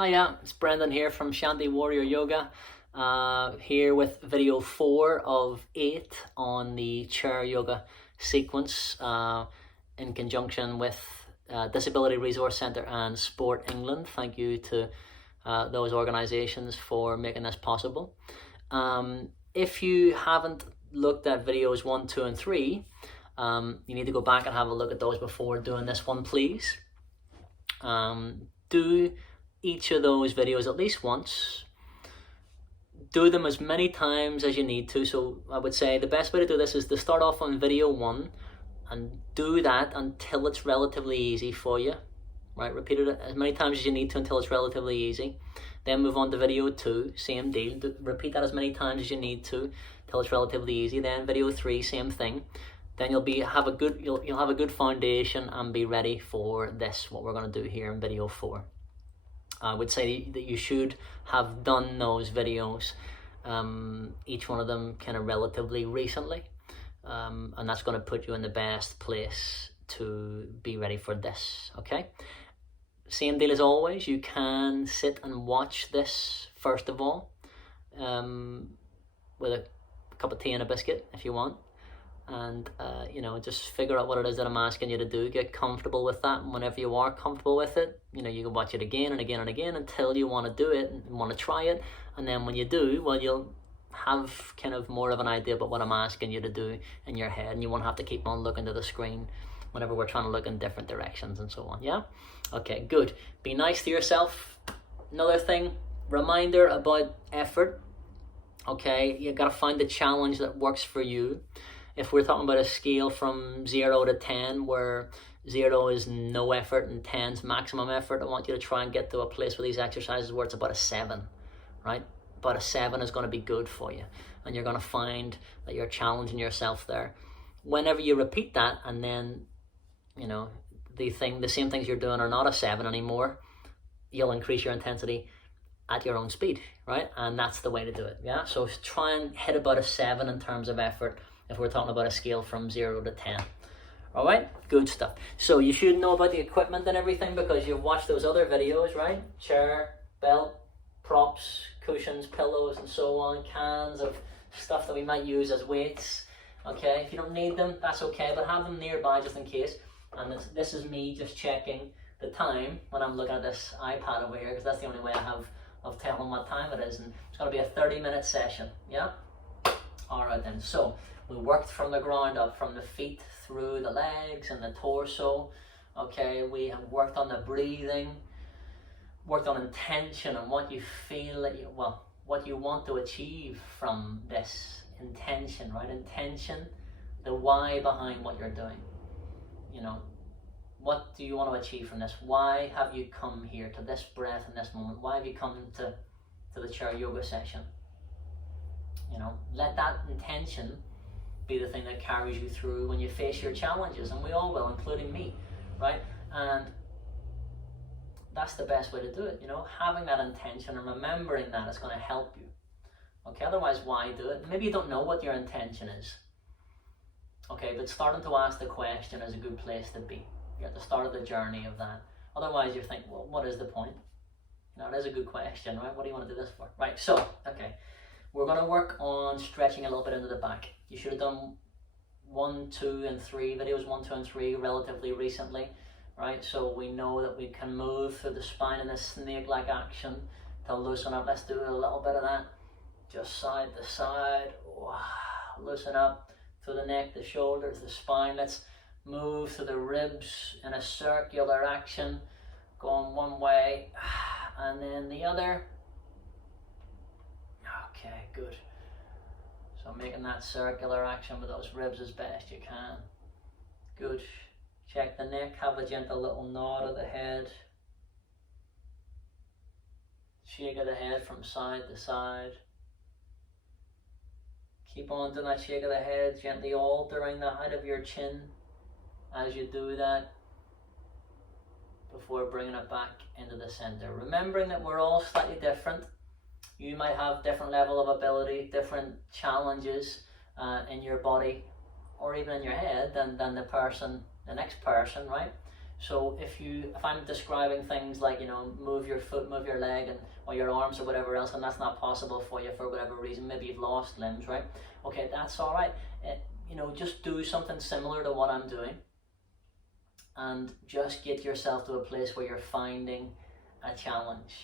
Hiya, it's Brendan here from Shanti Warrior Yoga. Here with video 4 of 8 on the chair yoga sequence in conjunction with Disability Resource Centre and Sport England. Thank you to those organisations for making this possible. If you haven't looked at videos 1, 2 and 3, you need to go back and have a look at those before doing this one, please. Do each of those videos at least once. Do them as many times as you need to. So I would say the best way to do this is to start off on video 1 and do that until it's relatively easy for you. Right, repeat it as many times as you need to until it's relatively easy. Then move on to video 2, same deal. Repeat that as many times as you need to until it's relatively easy. Then video 3, same thing. Then you'll have a good foundation and be ready for this, what we're going to do here in video 4. I would say that you should have done those videos, each one of them kind of relatively recently, and that's going to put you in the best place to be ready for this, okay? Same deal as always, you can sit and watch this first of all, with a cup of tea and a biscuit if you want. And just figure out what it is that I'm asking you to do. Get comfortable with that, and whenever you are comfortable with it, you can watch it again and again and again until you want to do it and want to try it. And then when you do, well, you'll have kind of more of an idea about what I'm asking you to do in your head, and you won't have to keep on looking to the screen whenever we're trying to look in different directions and so on. Yeah? Okay, good. Be nice to yourself. Another thing, reminder about effort. Okay, you got to find the challenge that works for you. If we're talking about a scale from 0 to 10, where 0 is no effort and 10 is maximum effort, I want you to try and get to a place with these exercises where it's about a 7, right? About a 7 is going to be good for you, and you're going to find that you're challenging yourself there. Whenever you repeat that, and then, the same things you're doing are not a 7 anymore, you'll increase your intensity at your own speed, right? And that's the way to do it, yeah? So try and hit about a 7 in terms of effort, if we're talking about a scale from 0 to 10. All right, good stuff. So you should know about the equipment and everything because you've watched those other videos, right? Chair, belt, props, cushions, pillows, and so on, cans of stuff that we might use as weights. Okay, if you don't need them, that's okay, but have them nearby just in case. And this is me just checking the time when I'm looking at this iPad over here, because that's the only way I have of telling what time it is. And it's going to be a 30-minute session, yeah? All right then, so we worked from the ground up, from the feet through the legs and the torso. Okay, we have worked on the breathing, worked on intention and what you feel what you want to achieve from this intention, right? Intention, the why behind what you're doing. What do you want to achieve from this? Why have you come here to this breath in this moment? Why have you come to the chair yoga session? Let that intention be the thing that carries you through when you face your challenges, and we all will, including me, right? And that's the best way to do it, having that intention and remembering that is going to help you. Okay, otherwise why do it? Maybe you don't know what your intention is. Okay, but starting to ask the question is a good place to be. You're at the start of the journey of that. Otherwise you think, well, what is the point? It is a good question, right? What do you want to do this for? Right, so, okay. We're going to work on stretching a little bit into the back. You should have done 1, 2, and 3 videos, 1, 2, and 3 relatively recently, right? So we know that we can move through the spine in a snake-like action to loosen up. Let's do a little bit of that. Just side to side. Wow. Loosen up through the neck, the shoulders, the spine. Let's move through the ribs in a circular action, going one way and then the other. Okay, good. So making that circular action with those ribs as best you can. Good. Check the neck, have a gentle little nod of the head. Shake of the head from side to side. Keep on doing that shake of the head, gently altering the height of your chin as you do that before bringing it back into the center. Remembering that we're all slightly different. You might have different level of ability, different challenges in your body or even in your head than the next person, right? So if I'm describing things like, you know, move your foot, move your leg, and or your arms or whatever else, and that's not possible for you for whatever reason, maybe you've lost limbs, right? Okay, that's all right. You know, just do something similar to what I'm doing, and just get yourself to a place where you're finding a challenge.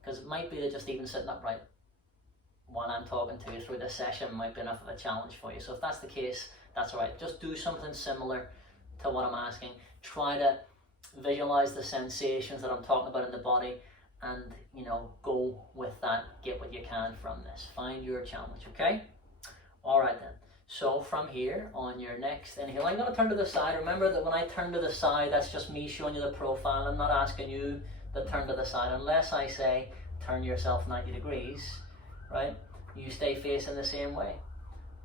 Because it might be that just even sitting upright while I'm talking to you through this session might be enough of a challenge for you. So if that's the case, that's all right. Just do something similar to what I'm asking. Try to visualize the sensations that I'm talking about in the body, and, you know, go with that. Get what you can from this. Find your challenge, okay? All right then. So from here, on your next inhale, I'm going to turn to the side. Remember that when I turn to the side, that's just me showing you the profile. I'm not asking you to turn to the side unless I say turn yourself 90 degrees, right? You stay facing the same way.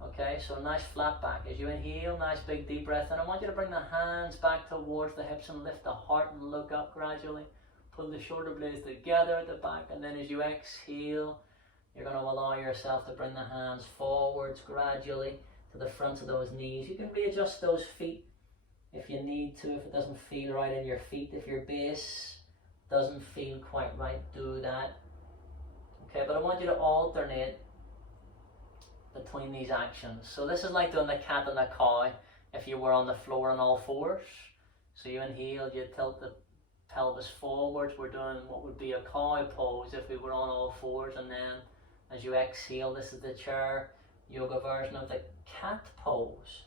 Okay, so nice flat back. As you inhale, nice big deep breath. And I want you to bring the hands back towards the hips and lift the heart and look up gradually. Pull the shoulder blades together at the back. And then as you exhale, you're going to allow yourself to bring the hands forwards gradually to the fronts of those knees. You can readjust those feet if you need to, if it doesn't feel right in your feet. If your base doesn't feel quite right, do that. Okay, but I want you to alternate between these actions. So this is like doing the cat and the cow if you were on the floor on all fours. So you inhale, you tilt the pelvis forwards. We're doing what would be a cow pose if we were on all fours, and then as you exhale, this is the chair yoga version of the cat pose.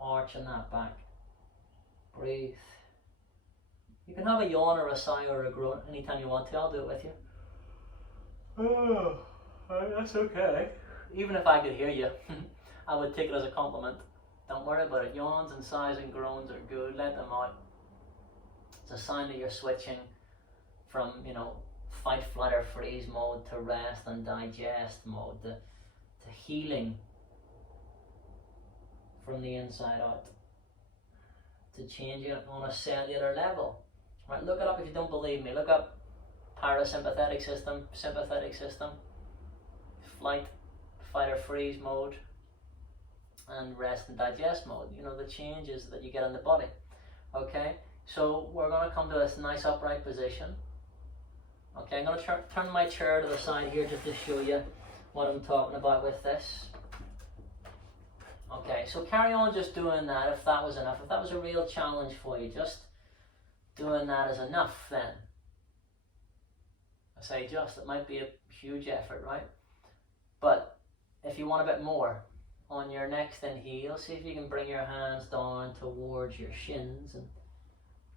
Arching that back. Breathe. You can have a yawn or a sigh or a groan anytime you want to. I'll do it with you. Oh, that's okay. Even if I could hear you, I would take it as a compliment. Don't worry about it. Yawns and sighs and groans are good. Let them out. It's a sign that you're switching from, you know, fight, flight or freeze mode to rest and digest mode, to healing from the inside out, to changing it on a cellular level. Right, look it up if you don't believe me. Look up parasympathetic system, sympathetic system, flight, fight or freeze mode, and rest and digest mode. You know, the changes that you get in the body. Okay, so we're going to come to this nice upright position. Okay, I'm going to turn my chair to the side here just to show you what I'm talking about with this. Okay, so carry on just doing that if that was enough. If that was a real challenge for you, just doing that is enough then. I say just, it might be a huge effort, right? But if you want a bit more, on your next inhale, see if you can bring your hands down towards your shins and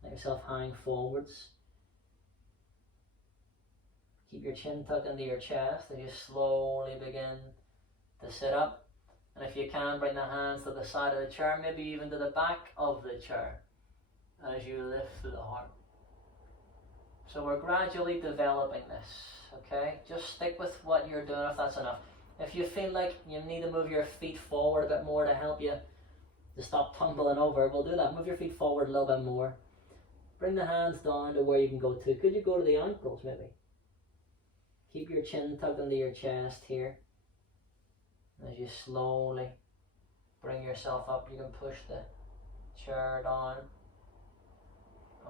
let yourself hang forwards. Keep your chin tucked into your chest as you slowly begin to sit up. And if you can, bring the hands to the side of the chair, maybe even to the back of the chair as you lift through the heart. So we're gradually developing this, okay? Just stick with what you're doing if that's enough. If you feel like you need to move your feet forward a bit more to help you to stop tumbling over, we'll do that. Move your feet forward a little bit more. Bring the hands down to where you can go to. Could you go to the ankles maybe? Keep your chin tucked into your chest here. As you slowly bring yourself up, you can push the chair down.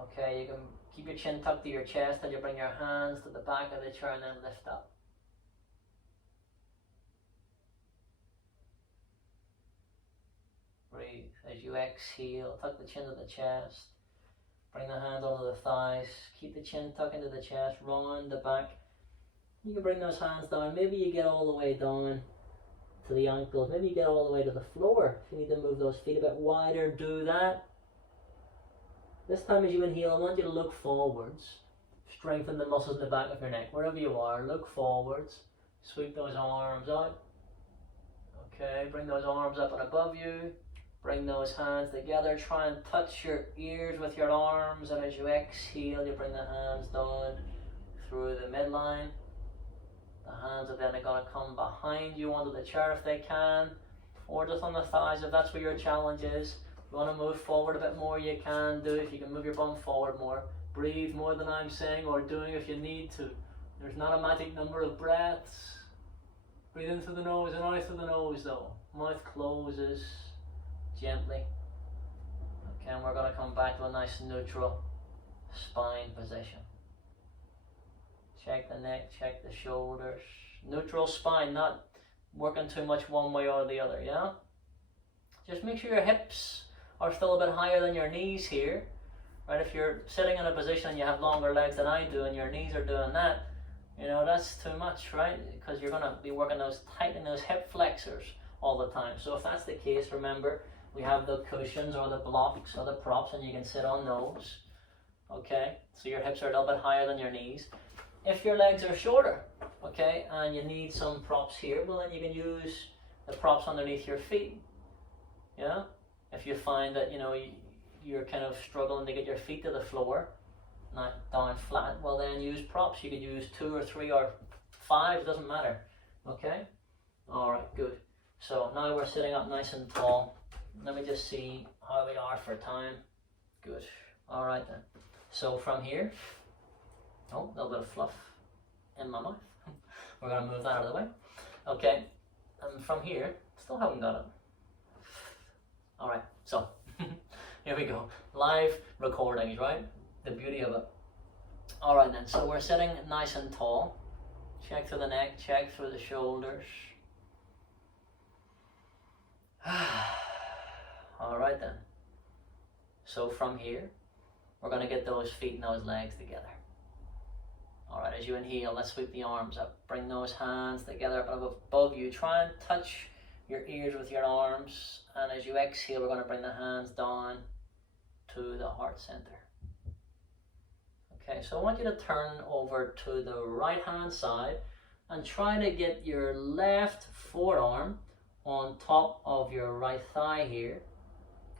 Okay, you can keep your chin tucked to your chest and you bring your hands to the back of the chair and then lift up. Breathe. As you exhale, tuck the chin to the chest. Bring the hands onto the thighs. Keep the chin tucked into the chest, round the back. You can bring those hands down. Maybe you get all the way down to the ankles. Maybe you get all the way to the floor. If you need to move those feet a bit wider, do that. This time as you inhale, I want you to look forwards. Strengthen the muscles in the back of your neck. Wherever you are, look forwards. Sweep those arms out. Okay, bring those arms up and above you. Bring those hands together. Try and touch your ears with your arms. And as you exhale, you bring the hands down through the midline. The hands are then going to come behind you onto the chair if they can. Or just on the thighs if that's where your challenge is. If you want to move forward a bit more, you can do. If you can move your bum forward more. Breathe more than I'm saying or doing if you need to. There's not a magic number of breaths. Breathe in through the nose and out through the nose though. Mouth closes gently. Okay, and we're going to come back to a nice neutral spine position. Check the neck, check the shoulders. Neutral spine, not working too much one way or the other, yeah? Just make sure your hips are still a bit higher than your knees here. Right, if you're sitting in a position and you have longer legs than I do and your knees are doing that, you know, that's too much, right? Because you're going to be working those, tightening those hip flexors all the time. So if that's the case, remember, we have the cushions or the blocks or the props and you can sit on those. Okay, so your hips are a little bit higher than your knees. If your legs are shorter, okay, and you need some props here, well then you can use the props underneath your feet. Yeah, if you find that, you know, you're kind of struggling to get your feet to the floor, not down flat, well then use props. You could use 2 or 3 or 5, doesn't matter. Okay, all right, good. So now we're sitting up nice and tall. Let me just see how we are for time. Good. All right then. So from here, oh, a little bit of fluff in my mouth. We're gonna move that out of the way. Okay, and from here, still haven't got it. All right, so here we go. Live recordings, right? The beauty of it. All right then, so we're sitting nice and tall. Check through the neck, check through the shoulders. All right then. So from here, we're going to get those feet and those legs together. All right, as you inhale, let's sweep the arms up. Bring those hands together above you. Try and touch your ears with your arms. And as you exhale, we're going to bring the hands down to the heart center. Okay, so I want you to turn over to the right hand side and try to get your left forearm on top of your right thigh here.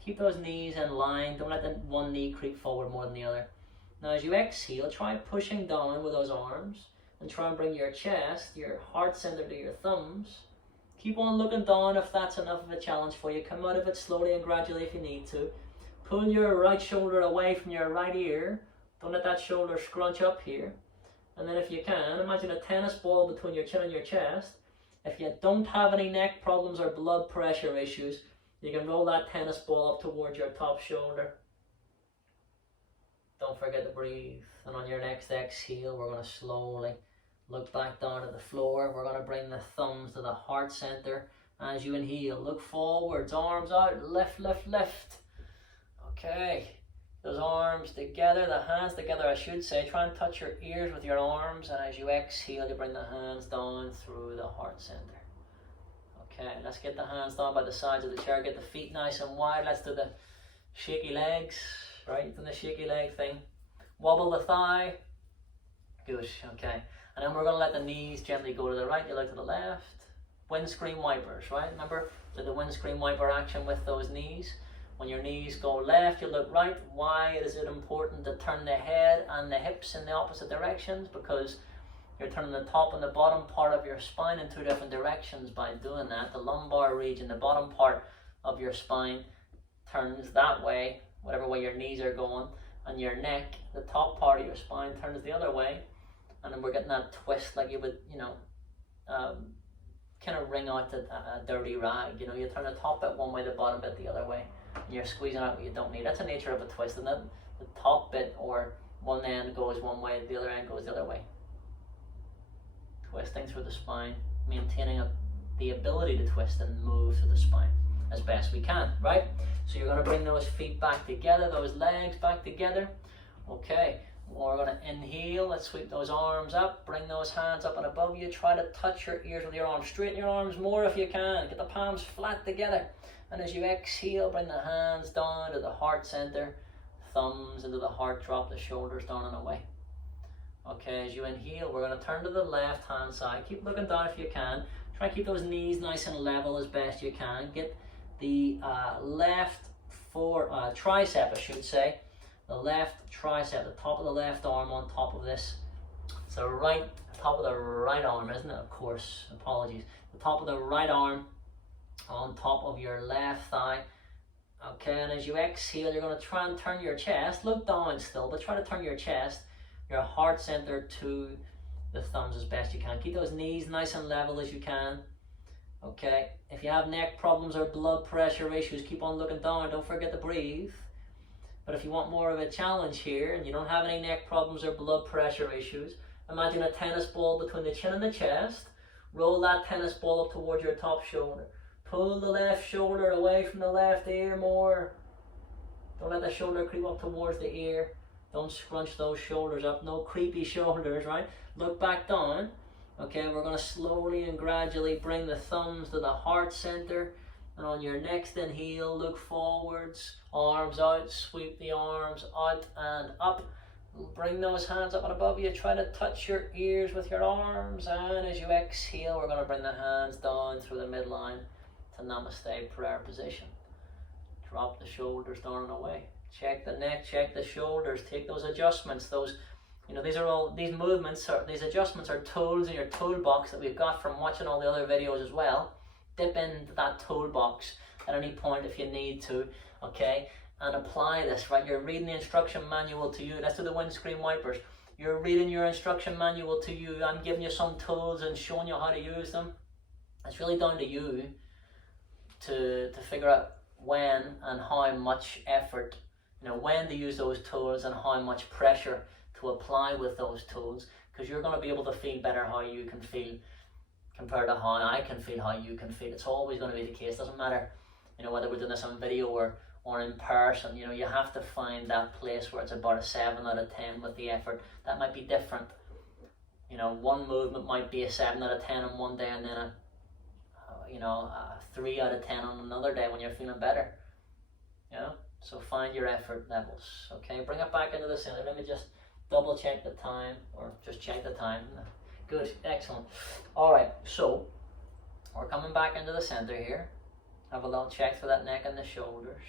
Keep those knees in line. Don't let the one knee creep forward more than the other. Now as you exhale, try pushing down with those arms and try and bring your chest, your heart center to your thumbs. Keep on looking down if that's enough of a challenge for you. Come out of it slowly and gradually if you need to. Pull your right shoulder away from your right ear. Don't let that shoulder scrunch up here. And then if you can, imagine a tennis ball between your chin and your chest. If you don't have any neck problems or blood pressure issues, you can roll that tennis ball up towards your top shoulder. Don't forget to breathe. And on your next exhale, we're going to slowly look back down to the floor. We're going to bring the thumbs to the heart center. As you inhale, look forwards, arms out, lift, lift, lift. Okay. Those arms together, the hands together, I should say. Try and touch your ears with your arms. And as you exhale, you bring the hands down through the heart center. Okay, let's get the hands down by the sides of the chair. Get the feet nice and wide. Let's do the shaky legs, right? Do the shaky leg thing. Wobble the thigh. Good, okay. And then we're going to let the knees gently go to the right. You look to the left. Windscreen wipers, right? Remember, do the windscreen wiper action with those knees. When your knees go left, you look right. Why is it important to turn the head and the hips in the opposite directions? Because you're turning the top and the bottom part of your spine in 2 different directions by doing that. The lumbar region, the bottom part of your spine turns that way, whatever way your knees are going, and your neck, the top part of your spine turns the other way. And then we're getting that twist like you would, you know, kind of wring out a dirty rag. You know, you turn the top bit one way, the bottom bit the other way, and you're squeezing out what you don't need. That's the nature of a twist, isn't it? The top bit or one end goes one way, the other end goes the other way. Twisting through the spine, maintaining the ability to twist and move through the spine as best we can, right? So you're going to bring those feet back together, those legs back together. Okay, we're going to inhale. Let's sweep those arms up, bring those hands up and above you. Try to touch your ears with your arms. Straighten your arms more if you can. Get the palms flat together. And as you exhale, bring the hands down to the heart center. Thumbs into the heart, drop the shoulders down and away. Okay, as you inhale, we're going to turn to the left hand side. Keep looking down if you can. Try and keep those knees nice and level as best you can. Get the left tricep, I should say. The left tricep, the top of the left arm on top of this. It's the top of the right arm, isn't it? Of course, apologies. The top of the right arm on top of your left thigh. Okay, and as you exhale, you're going to try and turn your chest. Look down still, but try to turn your chest, your heart center to the thumbs as best you can. Keep those knees nice and level as you can. Okay, if you have neck problems or blood pressure issues, keep on looking down. Don't forget to breathe. But if you want more of a challenge here and you don't have any neck problems or blood pressure issues, imagine a tennis ball between the chin and the chest. Roll that tennis ball up towards your top shoulder. Pull the left shoulder away from the left ear more. Don't let the shoulder creep up towards the ear. Don't scrunch those shoulders up. No creepy shoulders, right? Look back down. Okay, we're going to slowly and gradually bring the thumbs to the heart center. And on your next inhale, look forwards. Arms out. Sweep the arms out and up. Bring those hands up and above you. Try to touch your ears with your arms. And as you exhale, we're going to bring the hands down through the midline to Namaste prayer position. Drop the shoulders down and away. Check the neck, check the shoulders. Take those adjustments. Those, these movements, these adjustments are tools in your toolbox that we've got from watching all the other videos as well. Dip into that toolbox at any point if you need to, okay? And apply this, right? You're reading the instruction manual to you. Let's do the windscreen wipers. You're reading your instruction manual to you. I'm giving you some tools and showing you how to use them. It's really down to you to figure out when and how much effort, when to use those tools and how much pressure to apply with those tools, because you're going to be able to feel better how you can feel compared to how I can feel how you can feel. It's always going to be the case. Doesn't matter, whether we're doing this on video or in person. You have to find that place where it's about a 7 out of 10 with the effort. That might be different. One movement might be a 7 out of 10 on one day, and then a 3 out of 10 on another day when you're feeling better. So find your effort levels. Okay, bring it back into the center. Let me just double check the time, or just check the time. Good, excellent. All right, so we're coming back into the center here. Have a little check for that neck and the shoulders.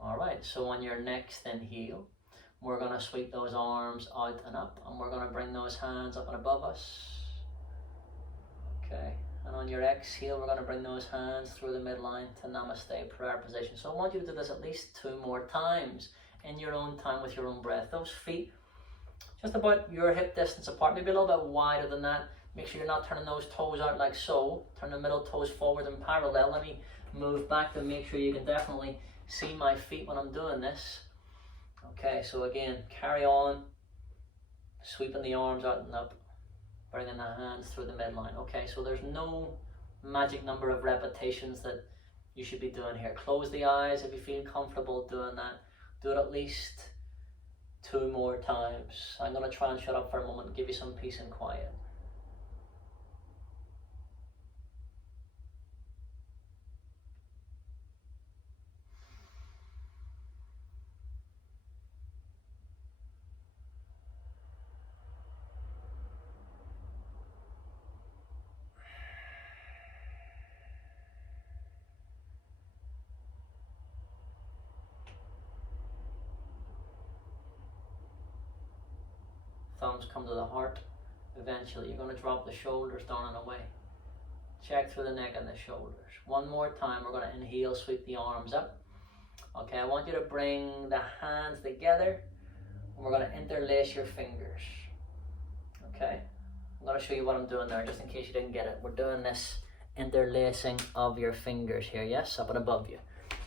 All right, so on your next inhale, we're going to sweep those arms out and up, and we're going to bring those hands up and above us. Okay, and on your exhale, we're going to bring those hands through the midline to Namaste prayer position. So I want you to do this at least 2 more times in your own time with your own breath. Those feet just about your hip distance apart, maybe a little bit wider than that. Make sure you're not turning those toes out like so. Turn the middle toes forward and parallel. Let me move back to make sure you can definitely see my feet when I'm doing this. Okay, so again, carry on. Sweeping the arms out and up. Bringing the hands through the midline. Okay, so there's no magic number of repetitions that you should be doing here. Close the eyes if you feel comfortable doing that. Do it at least 2 more times. I'm going to try and shut up for a moment and give you some peace and quiet. Thumbs come to the heart. Eventually, you're going to drop the shoulders down and away. Check through the neck and the shoulders. 1 more time, we're going to inhale, sweep the arms up. Okay, I want you to bring the hands together, and we're going to interlace your fingers. Okay, I'm going to show you what I'm doing there, just in case you didn't get it. We're doing this interlacing of your fingers here, yes, up and above you.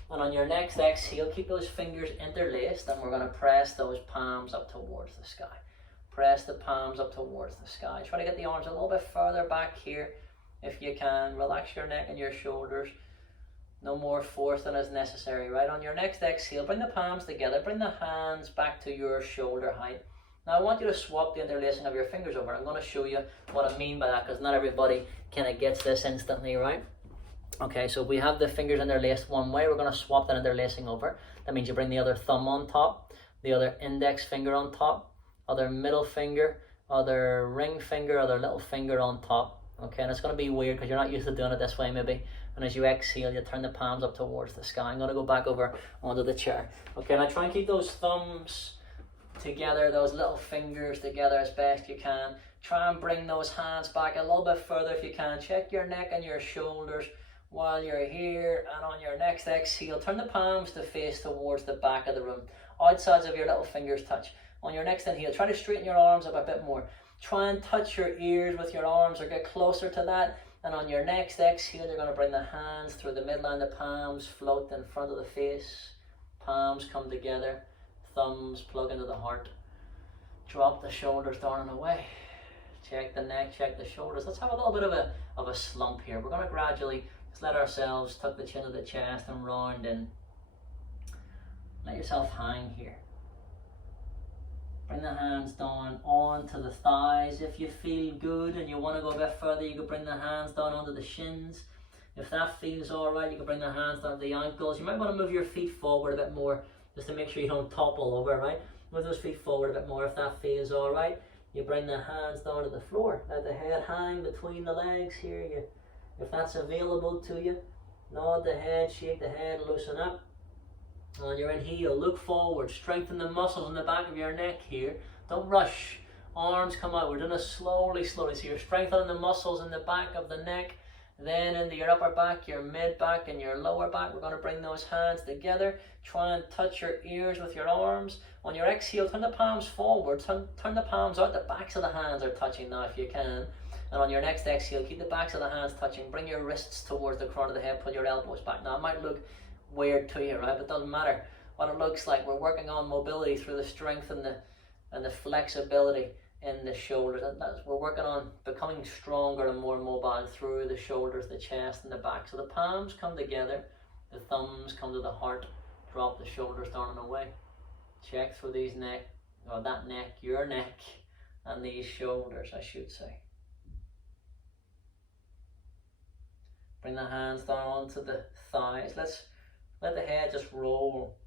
And on your next exhale, keep those fingers interlaced, and we're going to press those palms up towards the sky. Press the palms up towards the sky. Try to get the arms a little bit further back here if you can. Relax your neck and your shoulders. No more force than is necessary, right? On your next exhale, bring the palms together. Bring the hands back to your shoulder height. Now I want you to swap the interlacing of your fingers over. I'm going to show you what I mean by that, because not everybody kind of gets this instantly, right? Okay, so we have the fingers interlaced one way. We're going to swap that interlacing over. That means you bring the other thumb on top, the other index finger on top, other middle finger, other ring finger, other little finger on top. Okay, and it's going to be weird because you're not used to doing it this way maybe. And as you exhale, you turn the palms up towards the sky. I'm going to go back over onto the chair. Okay, now try and keep those thumbs together, those little fingers together as best you can. Try and bring those hands back a little bit further if you can. Check your neck and your shoulders while you're here. And on your next exhale, turn the palms to face towards the back of the room. Outsides of your little fingers touch. On your next inhale, try to straighten your arms up a bit more. Try and touch your ears with your arms or get closer to that. And on your next exhale, you're going to bring the hands through the midline, the palms float in front of the face. Palms come together, thumbs plug into the heart. Drop the shoulders down and away. Check the neck, check the shoulders. Let's have a little bit of a slump here. We're going to gradually just let ourselves tuck the chin to the chest and round in. Let yourself hang here. Bring the hands down onto the thighs. If you feel good and you want to go a bit further, you can bring the hands down onto the shins. If that feels alright, you can bring the hands down to the ankles. You might want to move your feet forward a bit more just to make sure you don't topple over, right? Move those feet forward a bit more if that feels alright. You bring the hands down to the floor. Let the head hang between the legs here. If that's available to you, nod the head, shake the head, loosen up. On your inhale, look forward, strengthen the muscles in the back of your neck here. Don't rush. Arms come out. We're doing it slowly, slowly. So you're strengthening the muscles in the back of the neck, then into your upper back, your mid back, and your lower back. We're going to bring those hands together. Try and touch your ears with your arms. On your exhale, turn the palms forward. Turn the palms out. The backs of the hands are touching now if you can. And on your next exhale, keep the backs of the hands touching. Bring your wrists towards the crown of the head. Pull your elbows back. Now, it might look weird to you, right? But it doesn't matter what it looks like. We're working on mobility through the strength and the flexibility in the shoulders. We're working on becoming stronger and more mobile through the shoulders, the chest, and the back. So the palms come together, the thumbs come to the heart. Drop the shoulders down and away. Check through these neck, or that neck, your neck, and these shoulders, I should say. Bring the hands down onto the thighs. Let's let the head just roll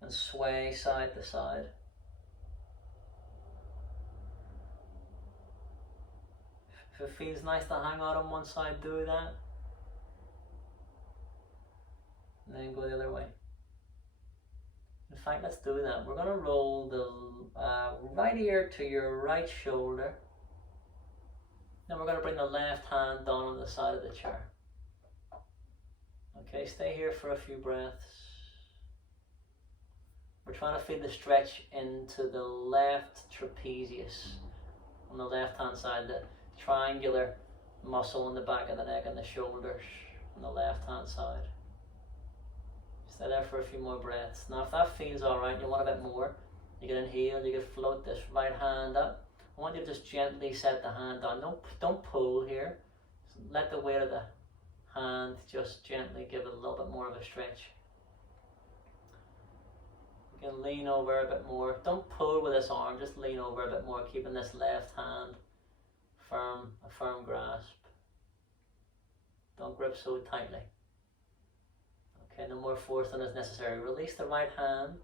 and sway side to side. If it feels nice to hang out on one side, do that. And then go the other way. In fact, let's do that. We're going to roll the right ear to your right shoulder. Then we're going to bring the left hand down on the side of the chair. Okay, stay here for a few breaths. We're trying to feel the stretch into the left trapezius on the left hand side, the triangular muscle in the back of the neck and the shoulders on the left hand side. Stay there for a few more breaths. Now if that feels alright, you want a bit more, you can inhale, you can float this right hand up. I want you to just gently set the hand down. Don't pull here. Just let the weight of the hand just gently give it a little bit more of a stretch. You can lean over a bit more. Don't pull with this arm, just lean over a bit more, keeping this left hand firm, a firm grasp. Don't grip so tightly. Okay, no more force than is necessary. Release the right hand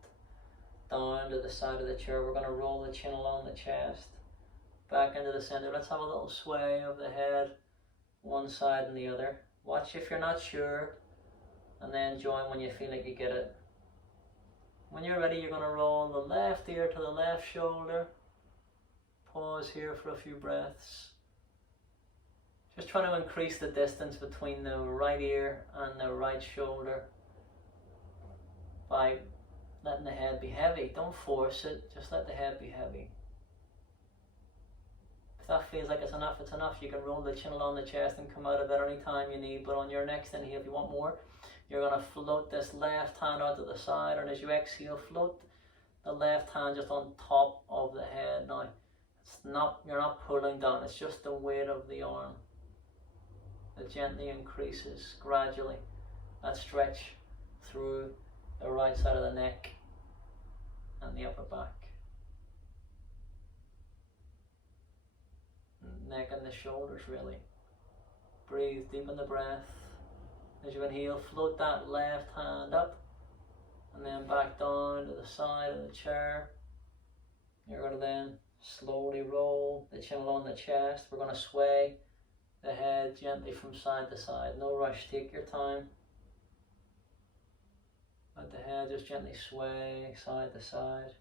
down to the side of the chair. We're going to roll the chin along the chest, back into the center. Let's have a little sway of the head, one side and the other. Watch if you're not sure, and then join when you feel like you get it. When you're ready, you're going to roll the left ear to the left shoulder. Pause here for a few breaths. Just trying to increase the distance between the right ear and the right shoulder by letting the head be heavy. Don't force it, just let the head be heavy. If that feels like it's enough, it's enough. You can roll the chin along the chest and come out of it any time you need, but on your next inhale, if you want more, you're going to float this left hand out to the side, and as you exhale, float the left hand just on top of the head. Now, you're not pulling down, it's just the weight of the arm that gently increases gradually that stretch through the right side of the neck and the upper back. Neck and the shoulders, really. Breathe, deepen the breath. As you inhale, float that left hand up and then back down to the side of the chair. You're going to then slowly roll the chin along the chest. We're going to sway the head gently from side to side. No rush, take your time. Let the head just gently sway side to side.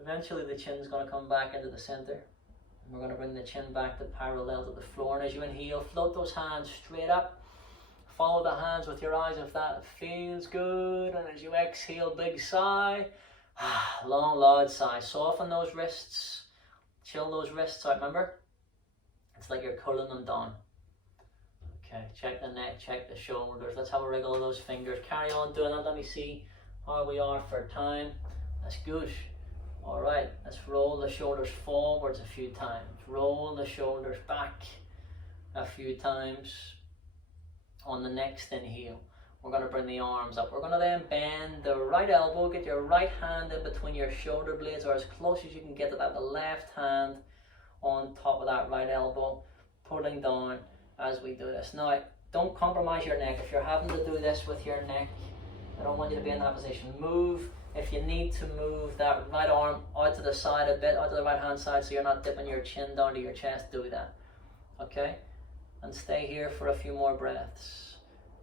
Eventually the chin's going to come back into the center. And we're going to bring the chin back to parallel to the floor. And as you inhale, float those hands straight up. Follow the hands with your eyes if that feels good. And as you exhale, big sigh. Long, loud sigh. Soften those wrists. Chill those wrists out, remember? It's like you're cooling them down. Okay, check the neck, check the shoulders. Let's have a wriggle of those fingers. Carry on doing that. Let me see how we are for time. That's good. All right, let's roll the shoulders forwards a few times. Roll the shoulders back a few times. On the next inhale, we're going to bring the arms up. We're going to then bend the right elbow, get your right hand in between your shoulder blades, or as close as you can get to that, the left hand on top of that right elbow, pulling down as we do this. Now, don't compromise your neck. If you're having to do this with your neck, I don't want you to be in that position. Move, if you need to move that right arm out to the side a bit, out to the right hand side, so you're not dipping your chin down to your chest, do that. Okay? And stay here for a few more breaths.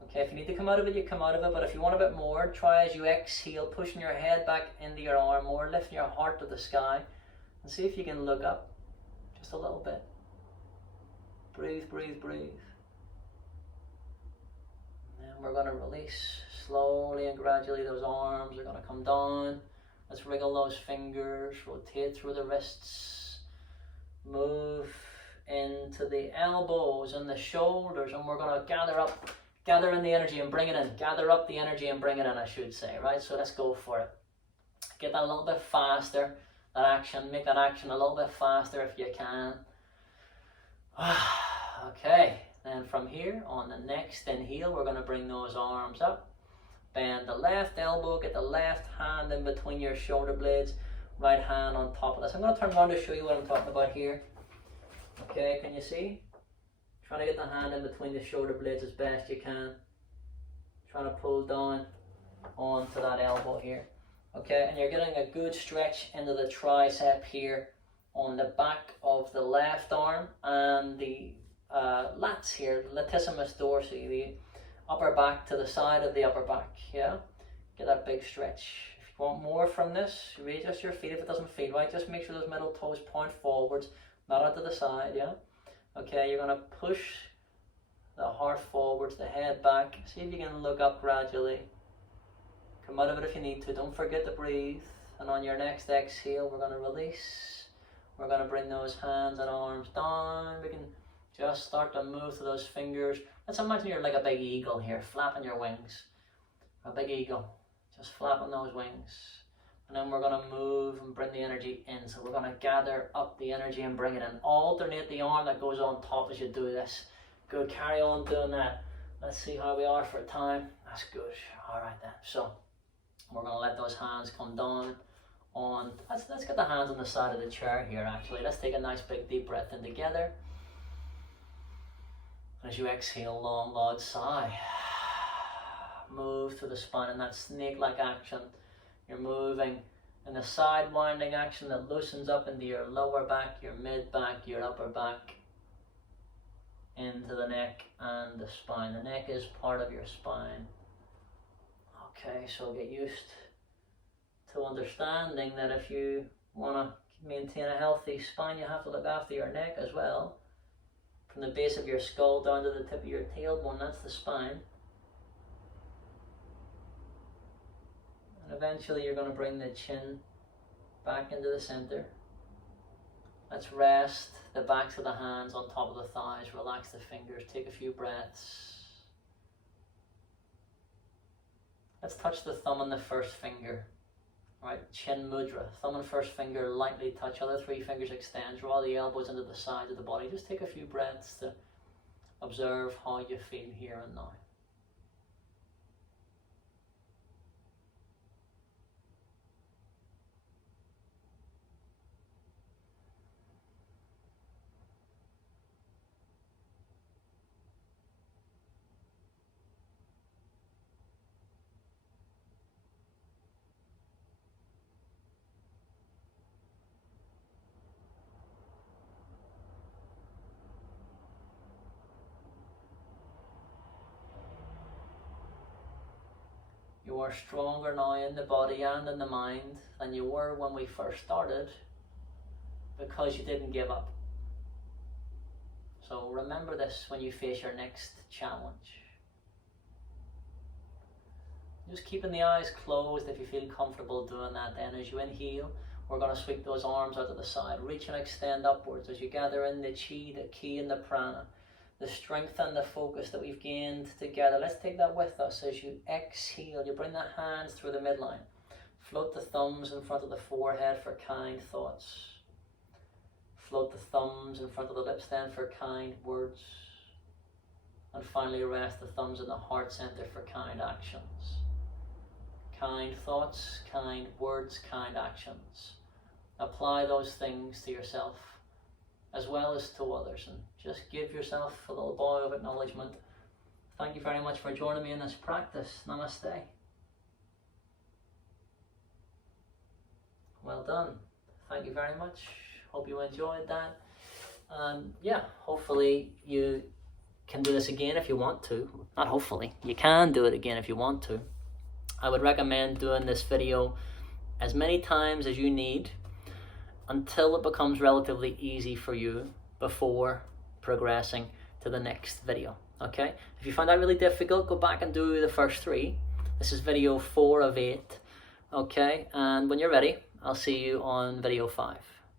Okay, if you need to come out of it, you come out of it, but if you want a bit more, try as you exhale, pushing your head back into your arm more, lifting your heart to the sky, and see if you can look up just a little bit. Breathe, breathe, breathe. And then we're going to release slowly and gradually. Those arms are going to come down. Let's wriggle those fingers, rotate through the wrists, move into the elbows and the shoulders, and we're going to gather in the energy and bring it in. Gather up the energy and bring it in, I should say, right? So let's go for it. Get that a little bit faster, that action. Make that action a little bit faster if you can. Okay, then from here, on the next inhale, we're going to bring those arms up. Bend the left elbow, get the left hand in between your shoulder blades, right hand on top of this. I'm going to turn around to show you what I'm talking about here. Okay, can you see? Trying to get the hand in between the shoulder blades as best you can. Trying to pull down onto that elbow here. Okay, and you're getting a good stretch into the tricep here on the back of the left arm and the lats here, latissimus dorsi, the upper back to the side of the upper back. Yeah, get that big stretch. If you want more from this, readjust your feet if it doesn't feel right. Just make sure those middle toes point forwards, not out to the side. Yeah. Okay, you're going to push the heart forwards, the head back. See if you can look up gradually. Come out of it if you need to. Don't forget to breathe. And on your next exhale, we're going to release. We're going to bring those hands and arms down. We can just start to move to those fingers. Let's imagine you're like a big eagle here, flapping your wings. A big eagle, just flapping those wings. And then we're going to move and bring the energy in. So we're going to gather up the energy and bring it in. Alternate the arm that goes on top as you do this. Good, carry on doing that. Let's see how we are for time. That's good. All right then. So we're going to let those hands come down on. Let's get the hands on the side of the chair here actually. Let's take a nice big deep breath in together. As you exhale, long, loud sigh. Move to the spine in that snake-like action. You're moving in a side winding action that loosens up into your lower back, your mid back, your upper back, into the neck and the spine. The neck is part of your spine. Okay, so get used to understanding that if you want to maintain a healthy spine, you have to look after your neck as well. From the base of your skull down to the tip of your tailbone, that's the spine. Eventually you're going to bring the chin back into the center. Let's rest the backs of the hands on top of the thighs. Relax the fingers. Take a few breaths. Let's touch the thumb and the first finger. Right, chin mudra. Thumb and first finger lightly touch. Other three fingers extend. Draw the elbows into the sides of the body. Just take a few breaths to observe how you feel here and now. You are stronger now in the body and in the mind than you were when we first started because you didn't give up. So remember this when you face your next challenge. Just keeping the eyes closed if you feel comfortable doing that. Then as you inhale, we're going to sweep those arms out to the side. Reach and extend upwards as you gather in the chi, the ki and the prana. the strength and the focus that we've gained together. Let's take that with us as you exhale. You bring the hands through the midline. Float the thumbs in front of the forehead for kind thoughts. Float the thumbs in front of the lips then for kind words. And finally rest the thumbs in the heart center for kind actions. Kind thoughts, kind words, kind actions. Apply those things to yourself as well as to others, and just give yourself a little bow of acknowledgement. Thank you very much for joining me in this practice. Namaste. Well done. Thank you very much. Hope you enjoyed that. Yeah, hopefully you can do this again if you want to. Not hopefully, you can do it again if you want to. I would recommend doing this video as many times as you need until it becomes relatively easy for you before progressing to the next video. Okay, if you find that really difficult, go back and do the first 3. This is video 4 of 8. Okay, and when you're ready, I'll see you on video 5.